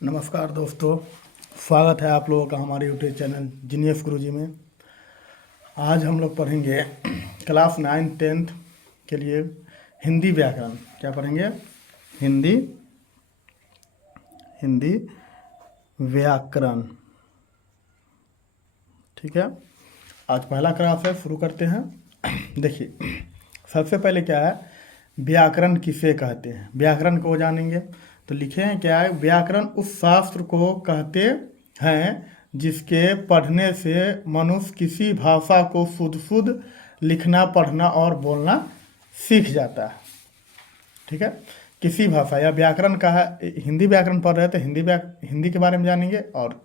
नमस्कार दोस्तों, स्वागत है आप लोगों का हमारे यूट्यूब चैनल जीनियस गुरुजी में। आज हम लोग पढ़ेंगे क्लास 9th-10th के लिए हिंदी व्याकरण। क्या पढ़ेंगे? हिंदी हिंदी व्याकरण। ठीक है, आज पहला क्लास है, शुरू करते हैं। देखिए, सबसे पहले क्या है, व्याकरण किसे कहते हैं? व्याकरण को जानेंगे तो लिखे हैं क्या है, व्याकरण उस शास्त्र को कहते हैं जिसके पढ़ने से मनुष्य किसी भाषा को शुद्ध शुद्ध लिखना, पढ़ना और बोलना सीख जाता है। ठीक है, किसी भाषा या व्याकरण का है। हिंदी व्याकरण पढ़ रहे हैं तो हिंदी के बारे में जानेंगे, और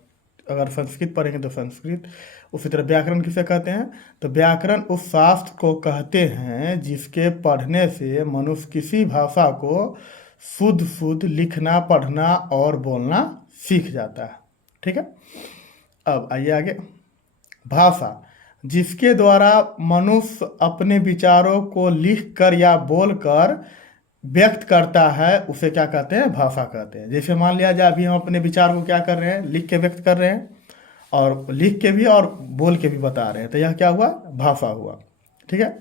अगर संस्कृत पढ़ेंगे तो संस्कृत। उसी तरह व्याकरण किसे कहते हैं, तो व्याकरण उस शास्त्र को कहते हैं जिसके पढ़ने से मनुष्य किसी भाषा को शुद्ध शुद्ध लिखना, पढ़ना और बोलना सीख जाता है। ठीक है, अब आइए आगे। भाषा जिसके द्वारा मनुष्य अपने विचारों को लिख कर या बोल कर व्यक्त करता है उसे क्या कहते हैं? भाषा कहते हैं। जैसे मान लिया जाए अभी हम अपने विचार को क्या कर रहे हैं, लिख के व्यक्त कर रहे हैं, और लिख के भी और बोल के भी बता रहे हैं, तो यह क्या हुआ? भाषा हुआ। ठीक है,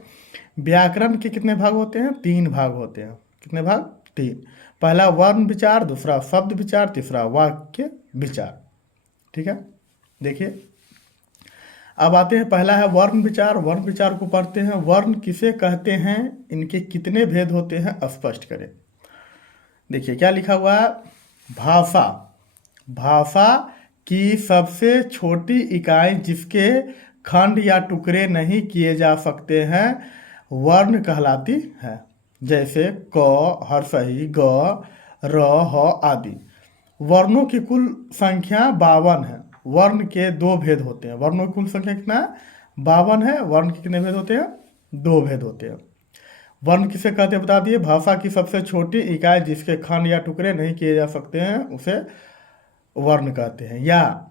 व्याकरण के कितने भाग होते हैं? 3 भाग होते हैं। कितने भाग? 3। पहला वर्ण विचार, दूसरा शब्द विचार, तीसरा वाक्य विचार। ठीक है, देखिए अब आते हैं, पहला है वर्ण विचार। वर्ण विचार को पढ़ते हैं। वर्ण किसे कहते हैं, इनके कितने भेद होते हैं, स्पष्ट करें। देखिए क्या लिखा हुआ है, भाषा भाषा की सबसे छोटी इकाई जिसके खंड या टुकड़े नहीं किए जा सकते हैं वर्ण कहलाती है। जैसे क, हर्षई, ग, र, ह आदि। वर्णों की कुल संख्या 52 है। वर्ण के 2 भेद होते हैं। वर्णों की कुल संख्या कितना है? 52 है। वर्ण के कितने भेद होते हैं? 2 भेद होते हैं। वर्ण किसे कहते हैं बता दिए। भाषा की सबसे छोटी इकाई जिसके खंड या टुकड़े नहीं किए जा सकते हैं उसे वर्ण कहते हैं। या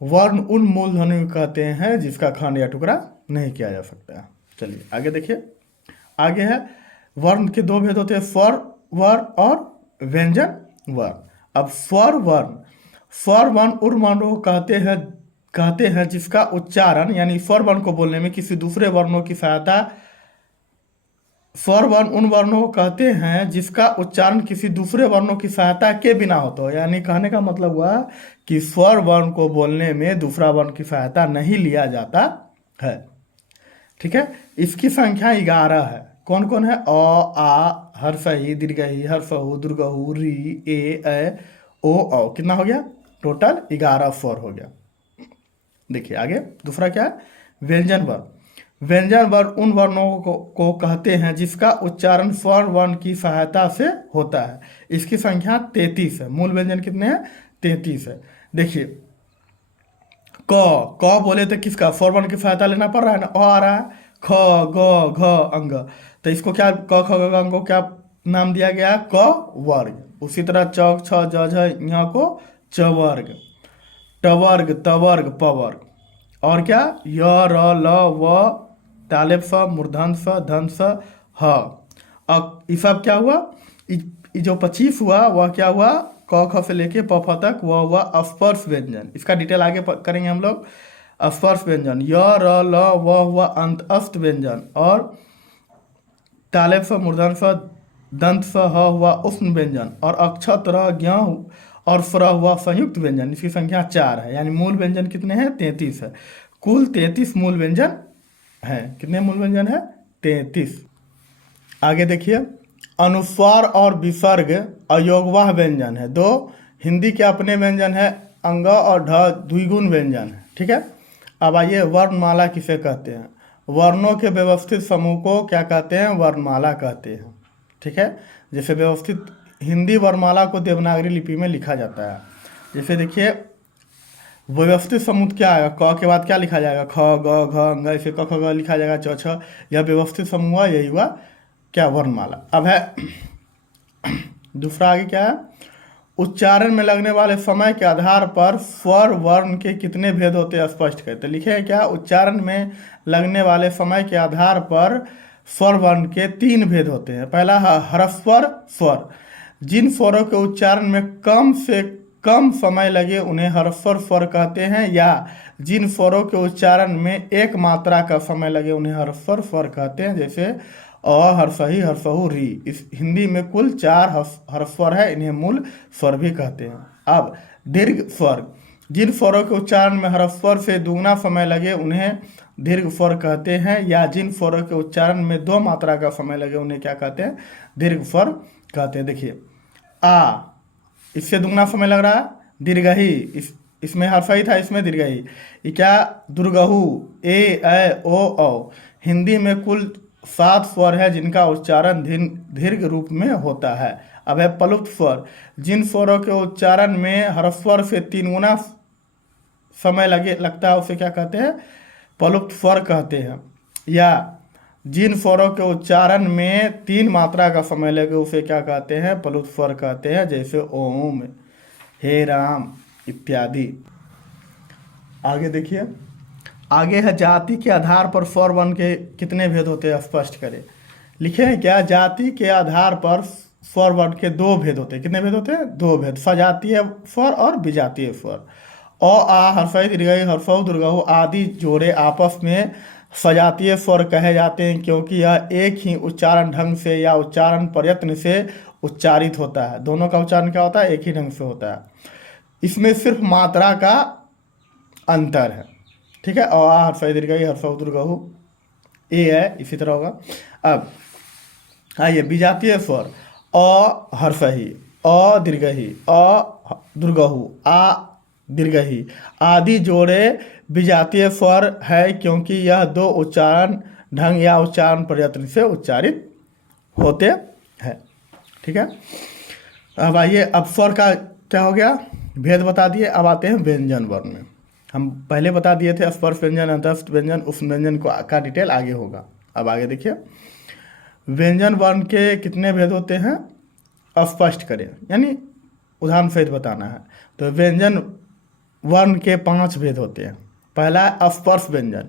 वर्ण उन मूलध्वनि को कहते हैं जिसका खंड या टुकड़ा नहीं किया जा सकता है। चलिए आगे देखिए। आगे है, वर्ण के 2 भेद होते हैं, स्वर वर्ण और व्यंजन वर्ण। अब स्वर वर्ण उन वर्णों को कहते हैं जिसका उच्चारण, यानी स्वर वर्ण को बोलने में किसी दूसरे वर्णों की सहायता। स्वर वर्ण उन वर्णों को कहते हैं जिसका उच्चारण किसी दूसरे वर्णों की सहायता के बिना होता हो। यानी कहने का मतलब हुआ कि स्वर वर्ण को बोलने में दूसरा वर्ण की सहायता नहीं लिया जाता है। ठीक है, इसकी संख्या 11 है। कौन कौन है? अ, आ, हर्षई, दीर्घई, हर्षहु, दुर्गहु, री, ए, ओ, औ। कितना हो गया? टोटल 11 स्वर हो गया। देखिए आगे दूसरा क्या है, व्यंजन वर्ण। व्यंजन वर्ण उन वर्णों को कहते हैं जिसका उच्चारण स्वर वर्ण की सहायता से होता है। इसकी संख्या 33 है। मूल व्यंजन कितने हैं? 33 है। देखिए क बोले तो किसका? स्वर वर्ण की सहायता लेना पड़ रहा है ना, अ आ रहा है, ख, ग, घ, अंग। तो इसको क्या, क, ख, ग, अंग को क्या नाम दिया गया? क वर्ग। उसी तरह च, छ, ज, झ, यहाँ को च वर्ग, ट वर्ग, त वर्ग, प वर्ग। और क्या? य, र, ल, व, तालेब स, मूर्धन स, धन स, ह। अब ये सब क्या हुआ? जो 25 हुआ वह क्या हुआ? क ख से लेके प फ तक वह हुआ स्पर्श व्यंजन। इसका डिटेल आगे करेंगे हम लोग। स्पर्श व्यंजन य, र, ल, व हुआ अंतस्थ व्यंजन, और तालेब स, मूर्धन स, दंत स, ह हुआ उष्ण व्यंजन, और अक्षत, र, ज्ञ और स्वर हुआ संयुक्त व्यंजन। इसकी संख्या 4 है। यानी मूल व्यंजन कितने हैं? 33 है। कुल 33 मूल व्यंजन है। कितने मूल व्यंजन है? 33। आगे देखिए, अनुस्वार और विसर्ग अयोगवाह व्यंजन है। 2 हिंदी के अपने व्यंजन है, अंग और ढ द्विगुण व्यंजन है। ठीक है, अब आइए, वर्णमाला किसे कहते हैं? वर्णों के व्यवस्थित समूह को क्या कहते हैं? वर्णमाला कहते हैं। ठीक है, जैसे व्यवस्थित हिंदी वर्णमाला को देवनागरी लिपि में लिखा जाता है। जैसे देखिए, व्यवस्थित समूह क्या आएगा? क के बाद क्या लिखा जाएगा? ख, ग, घ, अंग, ऐसे क, ख, ग लिखा जाएगा, च, छ। यह व्यवस्थित समूह हुआ, यही हुआ क्या? वर्णमाला। अब है दूसरा, आगे क्या है, उच्चारण में लगने वाले समय के आधार पर स्वर वर्ण के कितने भेद होते हैं, स्पष्ट करते। लिखे हैं क्या? उच्चारण में लगने वाले समय के आधार पर स्वर वर्ण के 3 भेद होते हैं। पहला है ह्रस्वर स्वर, जिन स्वरों के उच्चारण में कम से कम समय लगे उन्हें हरफर स्वर कहते हैं, या जिन स्वरों के उच्चारण में एक मात्रा का समय लगे उन्हें हरफर स्वर कहते हैं, जैसे अ, हरसही, हरसहु, री। इस हिंदी में कुल 4 हरफ स्वर है, इन्हें मूल स्वर भी कहते हैं। अब दीर्घ स्वर, जिन स्वरों के उच्चारण में हरफ स्वर से दुगना समय लगे उन्हें दीर्घ स्वर कहते हैं, या जिन स्वरों के उच्चारण में 2 मात्रा का समय लगे उन्हें क्या कहते हैं, दीर्घ स्वर कहते हैं। देखिए आ, इससे दुगना समय लग रहा है, दीर्घही, इसमें हर्षही था, इसमें दीर्घही। ये क्या, दुर्गहु, ए, ओ, औ। हिंदी में कुल 7 स्वर है जिनका उच्चारण दीर्घ रूप में होता है। अब है प्लुप्त स्वर, जिन स्वरों के उच्चारण में हरफ स्वर से 3 गुना समय लगता है उसे क्या कहते हैं, प्लुप्त स्वर कहते हैं, या जिन स्वरों के उच्चारण में 3 मात्रा का समय लगे उसे क्या कहते हैं, प्लुप्त स्वर कहते हैं, जैसे ओम, हे राम इत्यादि। आगे देखिए, आगे है जाति के आधार पर स्वर वर्ण के कितने भेद होते हैं, स्पष्ट करें। लिखे हैं क्या, जाति के आधार पर स्वर वर्ण के 2 भेद होते हैं। कितने भेद होते हैं, 2 भेद, सजातीय स्वर और विजातीय स्वर। अ, आ, हर्षई, दीर्घई, हर्षऊ, दुर्गहु आदि जोड़े आपस में सजातीय स्वर कहे जाते हैं, क्योंकि यह एक ही उच्चारण ढंग से या उच्चारण प्रयत्न से उच्चारित होता है। दोनों का उच्चारण क्या होता है, एक ही ढंग से होता है। इसमें सिर्फ मात्रा का अंतर है, ठीक है। अ, आ, हर्षई, दीर्घई, हर्षऊ, दुर्गहु, ए है, इसी तरह होगा। अब आइए विजातीय स्वर, अ हर्षही, अ दीर्घही, अ दुर्गहु, आ दीर्घही आदि जोड़े विजातीय स्वर है, क्योंकि यह 2 उच्चारण ढंग या उच्चारण प्रयत्न से उच्चारित होते हैं, ठीक है। अब आइए, अब स्वर का क्या हो गया, भेद बता दिए। अब आते हैं व्यंजन वर्ण में। हम पहले बता दिए थे स्पर्श व्यंजन, अंतस्थ व्यंजन, उपस्थ व्यंजन का डिटेल आगे होगा। अब आगे देखिए, व्यंजन वर्ण के कितने भेद होते हैं, स्पष्ट करें, यानी उदाहरण सहित बताना है। तो व्यंजन वर्ण के 5 भेद होते हैं। पहला है स्पर्श व्यंजन,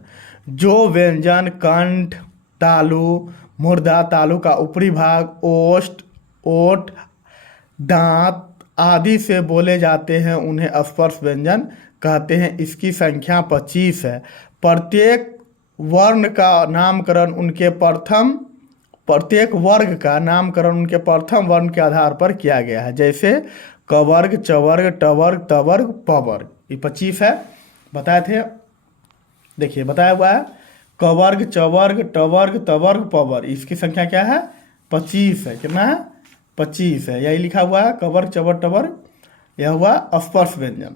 जो व्यंजन कंठ, तालु, मुर्दा, तालु का ऊपरी भाग, ओष्ठ, ओठ, दांत आदि से बोले जाते हैं उन्हें स्पर्श व्यंजन कहते हैं। इसकी संख्या 25 है। प्रत्येक वर्ण का नामकरण उनके प्रत्येक वर्ग का नामकरण उनके प्रथम वर्ण के आधार पर किया गया है, जैसे कवर्ग, चवर्ग, टवर्ग, तवर्ग, पवर्ग। ये 25 है, बताए थे। देखिए बताया हुआ है, कवर्ग, चवर्ग, टवर्ग, तवर्ग, पवर्ग। इसकी संख्या क्या है, 25 है। कितना है, 25 है। यही लिखा हुआ है, कवर्ग, चवर्ग, टवर्ग। यह हुआ स्पर्श व्यंजन।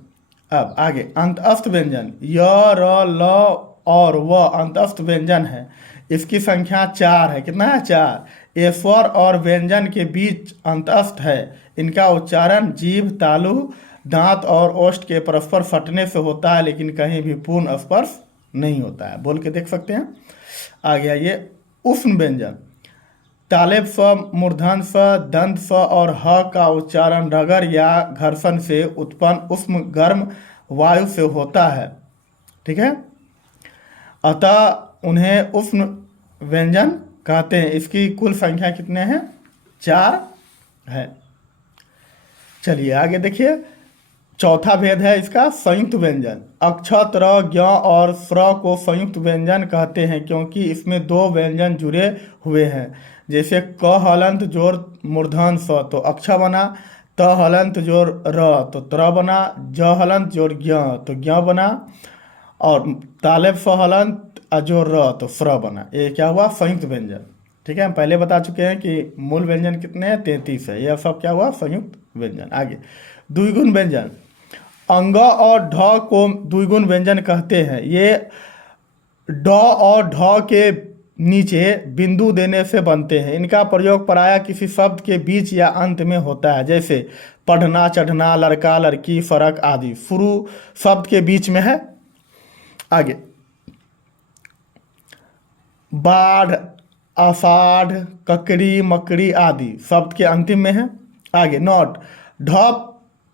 अब आगे अंतस्थ व्यंजन, य, र, ल और व अंतस्थ व्यंजन है। इसकी संख्या 4 है। कितना है, 4। ये स्वर और व्यंजन के बीच अंतस्थ है। इनका उच्चारण जीभ, तालु, दांत और ओष्ठ के परस्पर सटने से होता है, लेकिन कहीं भी पूर्ण स्पर्श नहीं होता है। बोल के देख सकते हैं। आ गया ये उष्ण व्यंजन, तालेब स्व, मूर्धन स्व, दंत स्व और ह का उच्चारण रगर या घर्षण से उत्पन्न उष्ण गर्म वायु से होता है, ठीक है। अतः उन्हें उष्ण व्यंजन कहते हैं। इसकी कुल संख्या कितने हैं, 4 है। चलिए आगे देखिए, चौथा भेद है इसका संयुक्त व्यंजन। अक्षत, र, ज्ञ और स्र को संयुक्त व्यंजन कहते हैं, क्योंकि इसमें 2 व्यंजन जुड़े हुए हैं। जैसे क हलंत जोड़ मूर्धन स तो अक्ष बना, त हलंत जोड़ र तो त्र बना, ज हलंत जोड़ ज्ञ तो ज्ञ बना, और तालेब स हलंत जोड़ र तो स्र बना। ये क्या हुआ, संयुक्त व्यंजन, ठीक है। हम पहले बता चुके हैं कि मूल व्यंजन कितने हैं, 33 है। यह सब क्या हुआ, संयुक्त व्यंजन। आगे द्विगुण व्यंजन, अंग और ढ को द्विगुण व्यंजन कहते हैं। ये ड और ढ के नीचे बिंदु देने से बनते हैं। इनका प्रयोग प्रायः किसी शब्द के बीच या अंत में होता है, जैसे पढ़ना, चढ़ना, लड़का, लड़की, फरक आदि शुरू शब्द के बीच में है। आगे बाढ़, आषाढ़, ककड़ी, मकड़ी आदि शब्द के अंतिम में है। आगे नोट, ढ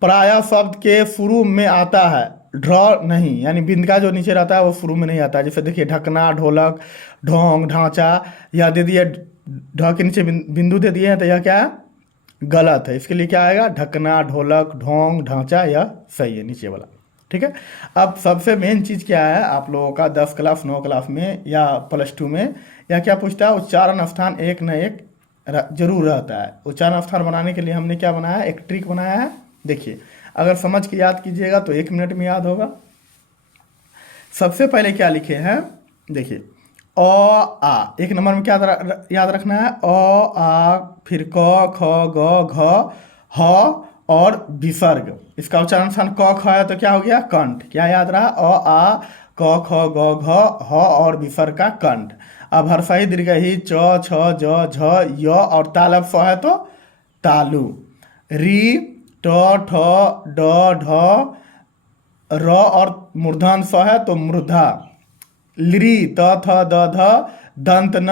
प्रायः शब्द के शुरू में आता है, ढ नहीं, यानी बिंद का जो नीचे रहता है वो शुरू में नहीं आता है। जैसे देखिए ढकना, ढोलक, ढोंग, ढांचा, यह दे दिए, ढ के नीचे बिंदु दे दिए हैं, तो यह क्या है, गलत है। इसके लिए क्या आएगा, ढकना, ढोलक, ढोंग, ढांचा, यह सही है नीचे वाला। ठीक है। अब सबसे मेन चीज़ क्या है आप लोगों का 10 क्लास 9 क्लास में या +2 में, या क्या पूछता है, उच्चारण स्थान एक न एक जरूर रहता है। उच्चारण स्थान बनाने के लिए हमने क्या बनाया है, एक ट्रिक बनाया है। देखिए, अगर समझ के याद कीजिएगा तो 1 मिनट में याद होगा। सबसे पहले क्या लिखे हैं, देखिए, अ आ, 1 नंबर में क्या याद रखना है, अ आ, फिर क ख ग घ ह और विसर्ग। इसका उच्चारण स्थान क ख है तो क्या हो गया, कंठ। क्या याद रहा, अ आ, क ख ग घ ह और विसर्ग का कंठ। अब हर्षाई दीर्घई च छ ज झ य और तालब स है तो तालु। री ट ठ ड ढ र और मूर्धन स है तो मूर्धा। लृ त थ द ध दंत न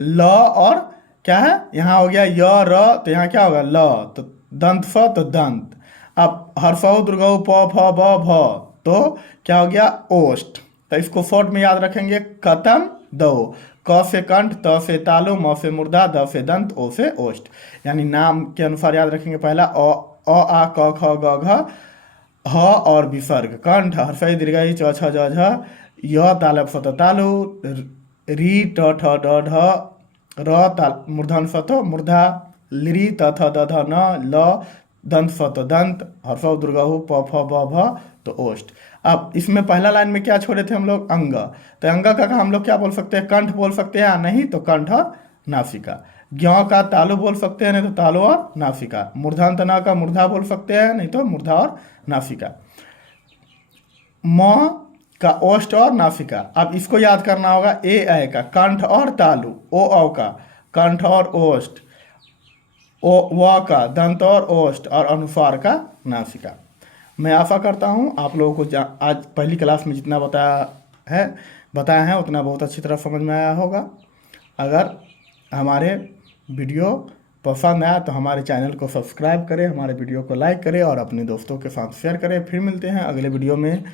ल और क्या है, यहाँ हो गया य र तो यहाँ क्या होगा ल, तो दंत फ तो दंत। अब हर्षौ दुर्गौ प फ ब भ तो क्या हो गया ओष्ठ। तो इसको शॉर्ट में याद रखेंगे, कतम दो, क से कंठ, त से तालु, म से मूर्धा, द से दंत, ओ से ओष्ठ। यानी नाम के अनुसार याद रखेंगे, पहला अ आ क ख ग घ ह और विसर्ग, कंठ हर्षई दीर्घई च छ ज झ य तालब स तो तालु, री ट ठ ड ढ र मूर्धन स तो मूर्धा, लृ त थ द ध न ल दंत स तो दंत, हर्षौ दुर्गहु प फ ब भ तो ओष्ठ। अब इसमें पहला लाइन में क्या छोड़े थे हम लोग, अंग। तो अंग का हम लोग क्या बोल सकते हैं, कंठ बोल सकते हैं, नहीं तो कंठ और नासिका। ज्ञ का तालु बोल सकते हैं, नहीं तो तालु और नासिका। मूर्धांत न का मूर्धा बोल सकते हैं, नहीं तो मूर्धा और नासिका। म का ओष्ठ और नासिका। अब इसको याद करना होगा, ए का कंठ और तालु, ओ औ का कंठ और ओष्ठ, ओ व का दंत और ओष्ठ और अनुस्वार का नासिका। मैं आशा करता हूँ आप लोगों को आज पहली क्लास में जितना बताया है उतना बहुत अच्छी तरह समझ में आया होगा। अगर हमारे वीडियो पसंद आया तो हमारे चैनल को सब्सक्राइब करें, हमारे वीडियो को लाइक करें और अपने दोस्तों के साथ शेयर करें। फिर मिलते हैं अगले वीडियो में